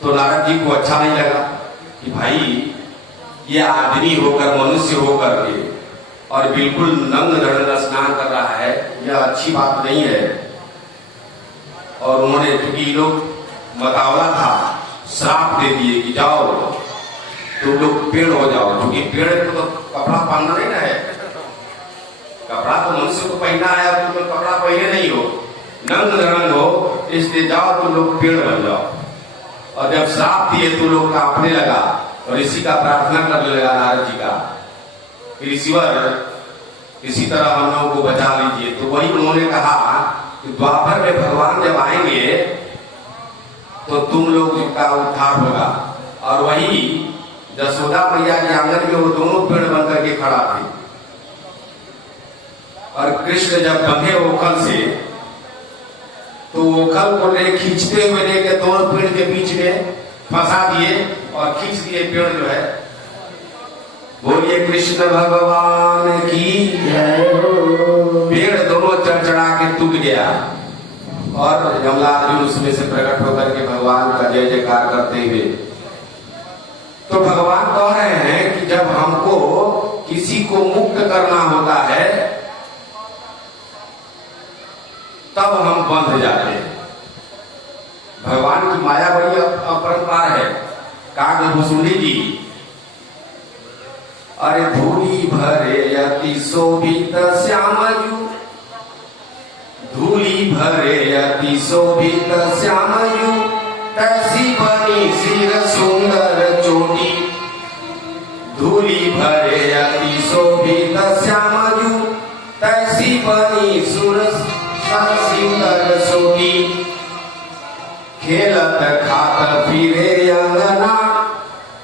तो नारद जी को अच्छा नहीं लगा कि भाई ये आदमी होकर, मनुष्य होकर के और बिल्कुल नंग धड़ंग स्नान कर रहा है, यह अच्छी बात नहीं है। और उन्होंने, क्योंकि लोग मतावला था, श्राप दे दिए कि जाओ तुम लोग पेड़ हो जाओ, क्योंकि पेड़ को तो कपड़ा पहनना नहीं ना है, कपड़ा तो मनुष्य को पहनना है, और तुम कपड़ा पहने नहीं हो, नंग धड़ंग हो, इसलिए जाओ तुम लोग पेड़ बन जाओ। और जब श्राप दिए तो लोग कांपने लगा और ऋषि का प्रार्थना करने लगा नारद जी का, ईश्वर इसी तरह हम लोगों को बचा लीजिए। तो वही उन्होंने कहा कि द्वापर में भगवान जब आएंगे तो तुम लोग का उद्धार होगा। और वही यशोदा मैया के आंगन में वो दोनों पेड़ बन करके खड़ा थे, और कृष्ण जब बंधे ओखल से, तो ओखल को ले खींचते हुए लेके दोनों पेड़ के बीच में फंसा दिए और खींच दिए पेड़ जो है। बोलिए कृष्ण भगवान की जय हो। पेड़ दोनों चढ़ के टूट गया और यमलार्जुन उसमें से प्रकट होकर के भगवान का जय जयकार करते हुए। तो भगवान कह रहे हैं कि जब हमको किसी को मुक्त करना होता है तब हम बंध जाते हैं। भगवान की माया बड़ी अपरंपार है। कागभूषुंडी जी, अरे धूली भरे अति शोभित श्यामजू, धूली भरे अति शोभित श्यामजू, तैसी बनी सिर सुंदर चोटी। धूली भरे अति शोभित श्यामजू, तैसी बनी सुर सुंदर चोटी। खेलत खात फिरे अंगना,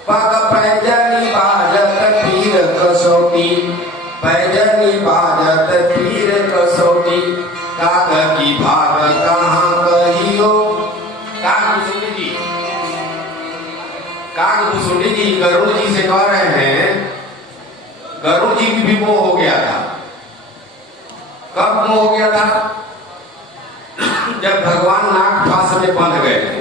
पग पैजनी बाजत पीर कसौटी। पैजनी बाजत पीर कसौटी, काग की भाग कहाँ कहियो। कागभूषुंडी जी गरुड़ जी से कह रहे हैं, गरुड़ जी की भी मोह हो गया था। कब मोह हो गया था? जब भगवान नागपाश में बंध गए थे।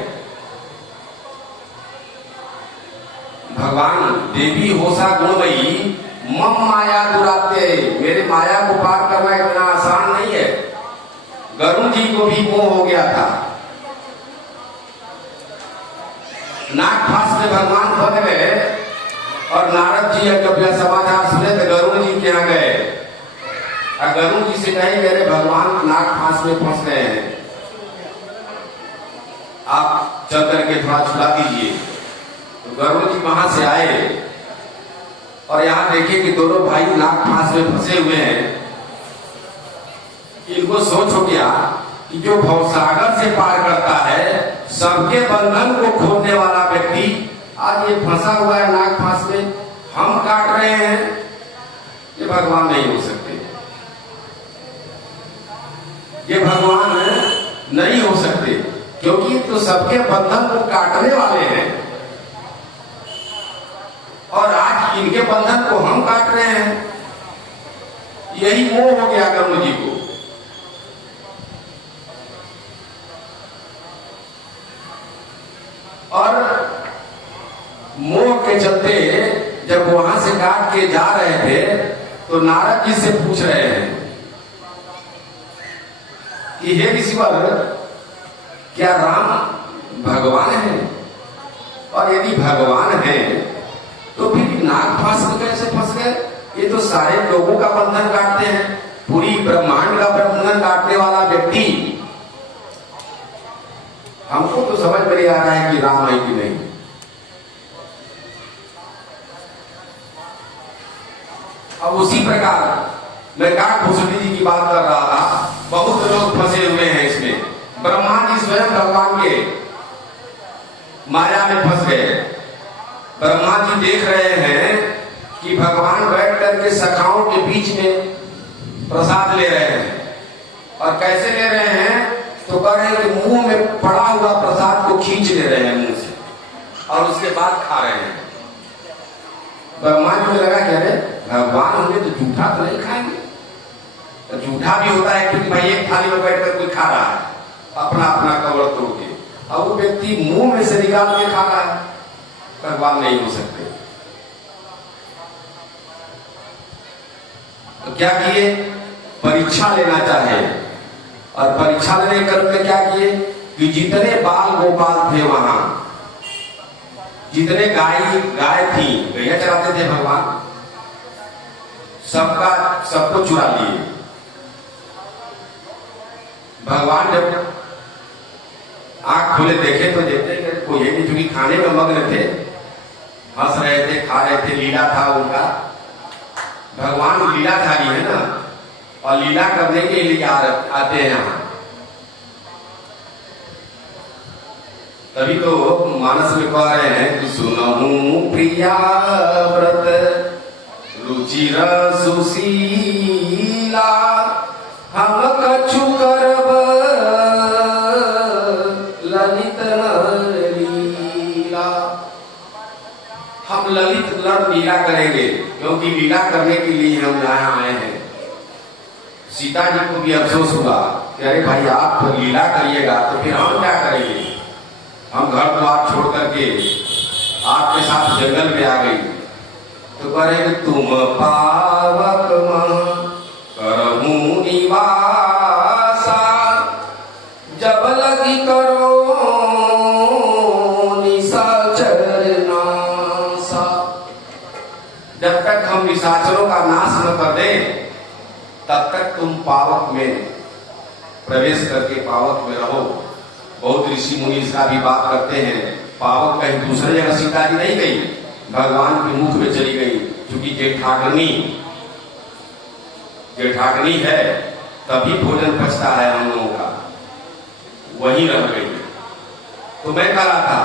भगवान देवी होसा गुणमयी मम माया दुराते, मेरे माया को पार करना इतना आसान नहीं है। गरुड़ जी को भी मोह हो गया था। नागपाश में भगवान बंध गए और नारद जी जब यह समाचार सुने तो गरुड़ जी के यहाँ गए और गरुड़ जी से कहे मेरे भगवान नागपाश में फंस गए हैं, आप चल करके थोड़ा छुड़ा दीजिए। तो गरुड़ जी वहां से आए और यहाँ देखे कि दोनों भाई नागपाश में फंसे हुए हैं। इनको सोच हो गया कि जो भवसागर से पार करता है, सबके बंधन को खोलने वाला व्यक्ति आज ये फंसा हुआ है नागपाश में, हम काट रहे हैं, ये भगवान नहीं हो सकते। ये भगवान नहीं हो सकते, क्योंकि तो सबके बंधन को काटने वाले हैं और आज इनके बंधन को हम काट रहे हैं। यही मोह हो गया गरुड़ जी को। और मोह के चलते जब वहां से काट के जा रहे थे तो नारद जी से पूछ रहे हैं कि हे ऋषिवर, क्या राम भगवान है? और यदि भगवान है तो फिर नागपाश में कैसे फंस गए? ये तो सारे लोगों का बंधन काटते हैं, पूरी ब्रह्मांड का बंधन काटने वाला व्यक्ति। हमको तो समझ में नहीं आ रहा है कि राम है कि नहीं। अब उसी प्रकार मैं कागभूषुंडी जी की बात कर रहा था, बहुत लोग फंसे हुए हैं इसमें। ब्रह्मा जी स्वयं भगवान के माया में फंस गए। ब्रह्मा जी देख रहे हैं कि भगवान बैठ करके सखाओं के बीच में प्रसाद ले रहे हैं। और कैसे ले रहे हैं? तो कह रहे हैं कि मुंह में पड़ा हुआ प्रसाद को खींच ले रहे हैं मुंह से और उसके बाद खा रहे हैं। ब्रह्मा जी को लगा कि अरे भगवान होंगे तो जूठा तो नहीं खाएंगे। तो जूठा भी होता है क्योंकि भाई एक थाली में बैठकर कोई खा रहा है अपना अपना कवर तोड़ के, अब वो व्यक्ति मुंह में से निकाल के खा रहा है, भगवान नहीं हो सकते। तो क्या किए, परीक्षा लेना चाहे, और परीक्षा लेने क्रम में क्या किए कि जितने बाल गोपाल थे वहां, जितने गाय थी, गैया चराते थे भगवान, सबको चुरा लिए। भगवान जब आंख खोले देखे तो देखते कि कोई है नहीं, क्योंकि खाने में मग्न थे, हंस रहे थे, खा रहे थे, लीला था उनका। भगवान लीलाधारी है ना, और लीला करने के लिए आते हैं यहाँ। तभी तो मानस में कह रहे हैं कि सुनहु प्रिया व्रत रुचिर सुशीला, हम कछु करब ललित लीला। हम ललित नर लीला करेंगे, क्योंकि लीला करने के लिए हम यहाँ आए हैं। सीता जी को भी अफसोस हुआ कि अरे भाई आप तो लीला करिएगा तो फिर हम क्या करेंगे, हम घर द्वार छोड़ करके आपके साथ जंगल में आ गई। तो करेंगे तुम पावक करहूं निवासा, जब लगी करो निशाचर नासा। जब तक हम निशाचरों का नाश न कर दें तब तक तुम पावक में प्रवेश करके पावक में रहो। बहुत ऋषि मुनि इसका भी बात करते हैं, पावक कहीं दूसरे जगह सीता जी नहीं गई, भगवान के मुख में चली गई, क्योंकि जेठाग्नि है तभी भोजन पचता है हम लोगों का, वहीं रह गई। तो मैं कह रहा था,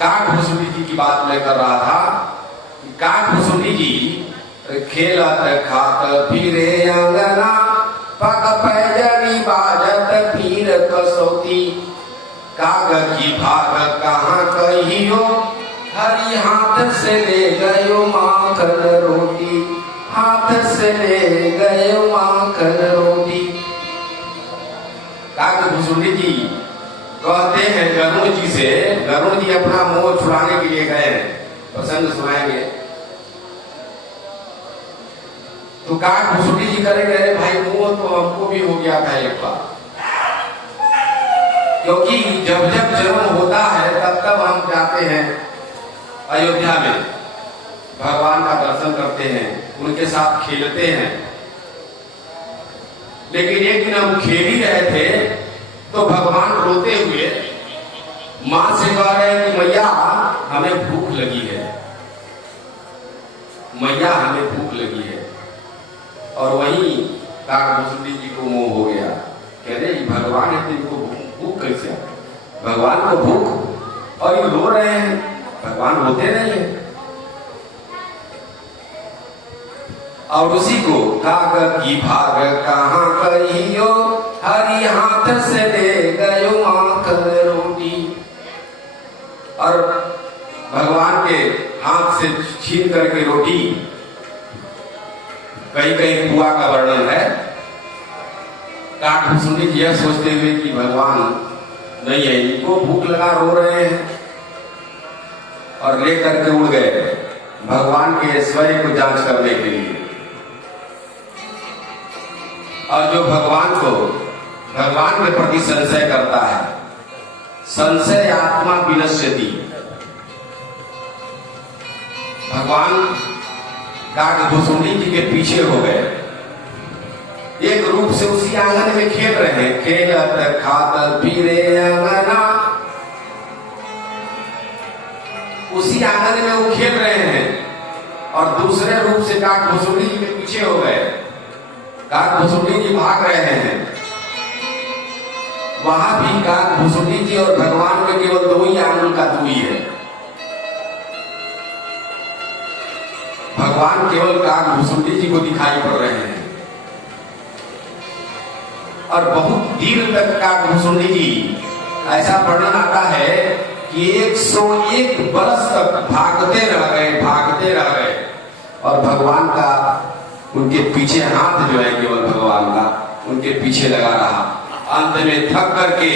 काकभुसुंडी जी की बात मैं कर रहा था। काकभुसुंडी जी खेलत खात फिरे अंगना, पग पैजनी बाजत पीर कसौती। काग की भाग कहाँ कहियो, हरी हाथ से ले गयो माखन रोटी, हाथ से ले गयो माखन रोटी। काकभुसुंडी जी कहते हैं गरुड़ जी से, गरुड़ जी अपना मोह छुड़ाने के लिए गए, प्रसंग सुनाएंगे। तो काकभुसुंडी जी करेंगे, अरे भाई मोह तो हमको भी हो गया था एक बार, क्योंकि जब जब जन्म होता है तब तब हम जाते हैं अयोध्या में, भगवान का दर्शन करते हैं, उनके साथ खेलते हैं। लेकिन एक दिन हम खेल ही रहे थे तो भगवान रोते हुए मां से कह रहे हैं कि मैया हमें भूख लगी है, मैया हमें भूख लगी है। और वहीं काकभुसुंडी जी को मोह हो गया, कह रहे भगवान है तो इनको भूख कैसे, भगवान को भूख, और ये रो रहे हैं, भगवान रोते नहीं है। और उसी को काग की भाग कहाँ कहियो, हरी हाथ से ले गयो माखन रोटी। और भगवान के हाथ से छीन करके रोटी, कहीं कहीं पुआ का वर्णन है। काकभुसुंडी जी यह सोचते हुए कि भगवान नहीं है, इनको भूख लगा, रो रहे हैं, और ले करके उड़ गए भगवान के ऐश्वर्य को जांच करने के लिए। और जो भगवान के प्रति संशय करता है, संशय आत्मा विनश्यति। भगवान काकभुसुंडी जी के पीछे हो गए, एक रूप से उसी आंगन में खेल रहे हैं, खेलत खात फिरे अंगना, उसी आंगन में वो खेल रहे हैं। और दूसरे रूप से काकभुसुंडी जी के पीछे हो गए, काकभुसुंडी जी भाग रहे हैं। वहां भी काकभुसुंडी जी और भगवान में केवल दो ही आंगन का दूरी है। भगवान केवल काकभुसुंडी जी को दिखाई पड़ रहे हैं, और बहुत देर तक काकभुसुंडी जी, ऐसा वर्णन आता है कि 101 वर्ष तक भागते रह गए, और भगवान का उनके पीछे हाथ जो है केवल भगवान का उनके पीछे लगा रहा। अंत में थक करके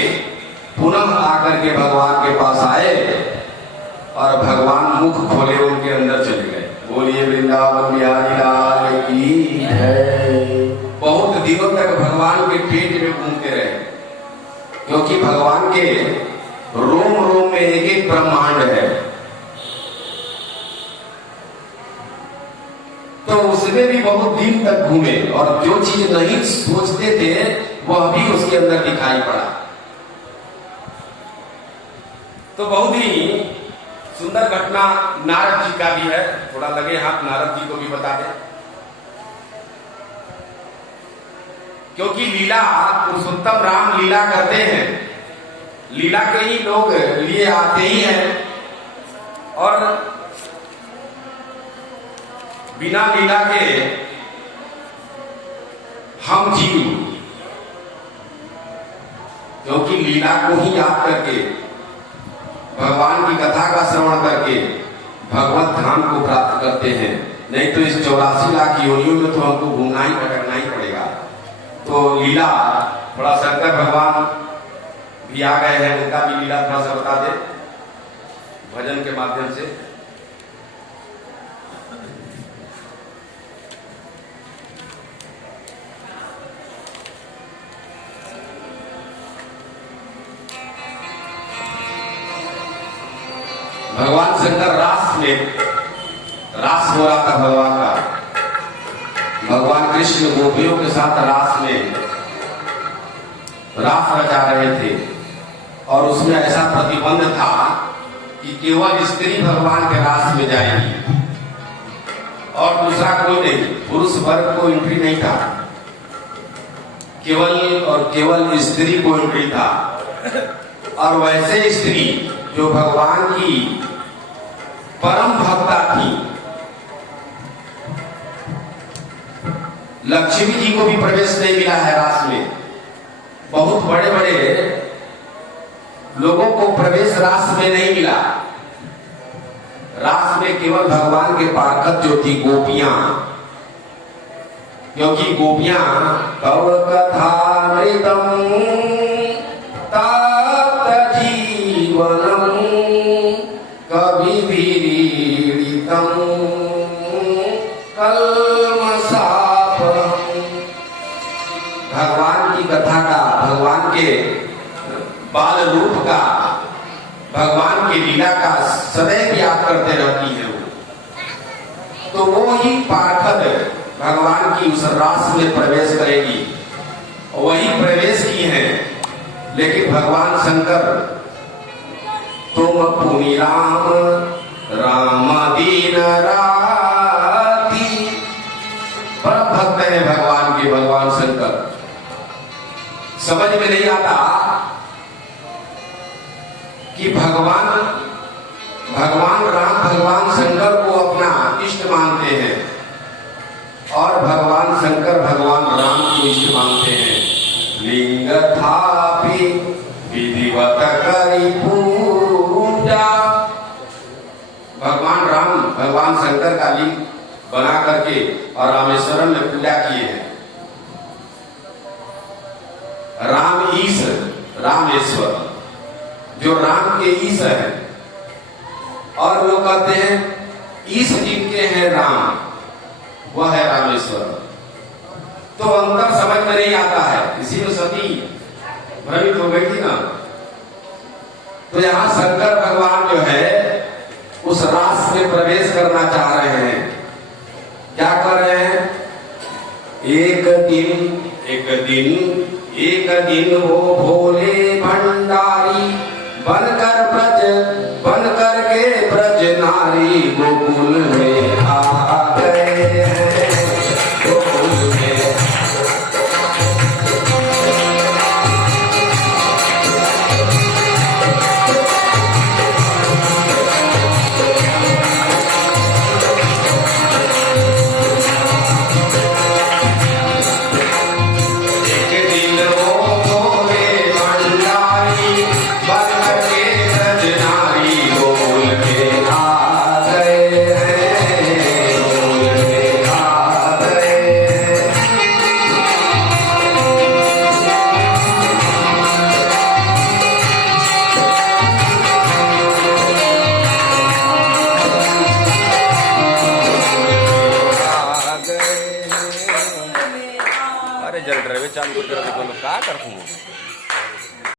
पुनः आकर के भगवान के पास आए और भगवान मुख खोले उनके अंदर चले गए। बोलिए वृंदावन बिहारी लाल की जय। बहुत दिनों तक भगवान के पेट में घूमते रहे, क्योंकि भगवान के रोम रोम में एक एक ब्रह्मांड है। तो उसमें भी बहुत दिन तक घूमे और जो चीज नहीं सोचते थे वह भी उसके अंदर दिखाई पड़ा। तो बहुत ही सुंदर घटना नारद जी का भी है। थोड़ा लगे हाथ नारद जी को भी बता दें, क्योंकि लीला पुरुषोत्तम राम लीला करते हैं, लीला के ही लोग लिए आते ही हैं, और बिना लीला के हम जीव, क्योंकि लीला को ही याद करके भगवान की कथा का श्रवण करके भगवत धाम को प्राप्त करते हैं। नहीं तो इस 84 लाख योनियों में तो हमको घूमना ही भटकना ही पड़ेगा। तो लीला थोड़ा शंकर भगवान भी आ गए हैं, उनका भी लीला थोड़ा सा बता दे भजन के माध्यम से। भगवान शंकर रास हो रहा था भगवान का। भगवान कृष्ण गोपियों के साथ रास रचा रहे थे, और उसमें ऐसा प्रतिबंध था कि केवल स्त्री भगवान के रास में जाएगी और दूसरा कोई नहीं, पुरुष वर्ग को एंट्री नहीं था, केवल और केवल स्त्री को एंट्री था। और वैसे स्त्री जो भगवान की परम भक्ता थी, लक्ष्मी जी को भी प्रवेश नहीं मिला है रास में। बहुत बड़े बड़े लोगों को प्रवेश रास में नहीं मिला। रास में केवल भगवान के पार्षद जो थी गोपियां, क्योंकि गोपियां भव कथामृतम तप्त जीवनम कविभिरीडितम कल्मषापहम्। भगवान की कथा का, भगवान के बाल रूप का, भगवान की लीला का सदैव याद करते रहती है वो। तो वो ही पार्षद भगवान की उस रास में प्रवेश करेगी, वही प्रवेश की है। लेकिन भगवान शंकर तुम पुनि राम राम दीन राती, परम भक्त है भगवान के भगवान शंकर। समझ में नहीं आता कि भगवान राम भगवान शंकर को अपना इष्ट मानते हैं, और भगवान शंकर भगवान राम को इष्ट मानते हैं। लिंग थापि विधिवत करि पूजा। भगवान राम भगवान शंकर का लिंग बना करके और रामेश्वरम में पूजा किए हैं। राम ईश, रामेश्वर, जो राम के ईश है, और लोग कहते हैं ईश जिनके हैं राम, वह है रामेश्वर। तो अंतर समझ में नहीं आता है, इसी में सती भ्रमित हो गई थी ना। तो यहां शंकर भगवान जो है उस रास में प्रवेश करना चाह रहे हैं। क्या कर रहे हैं? एक दिन वो भोले भंडारी बनकर के ब्रज नारी गोकुल में आ गए हैं। गोकुल में बनकर के ब्रज नारी गोकुल में आ गए हैं। वे चालू करके देखो लोग क्या करते हैं।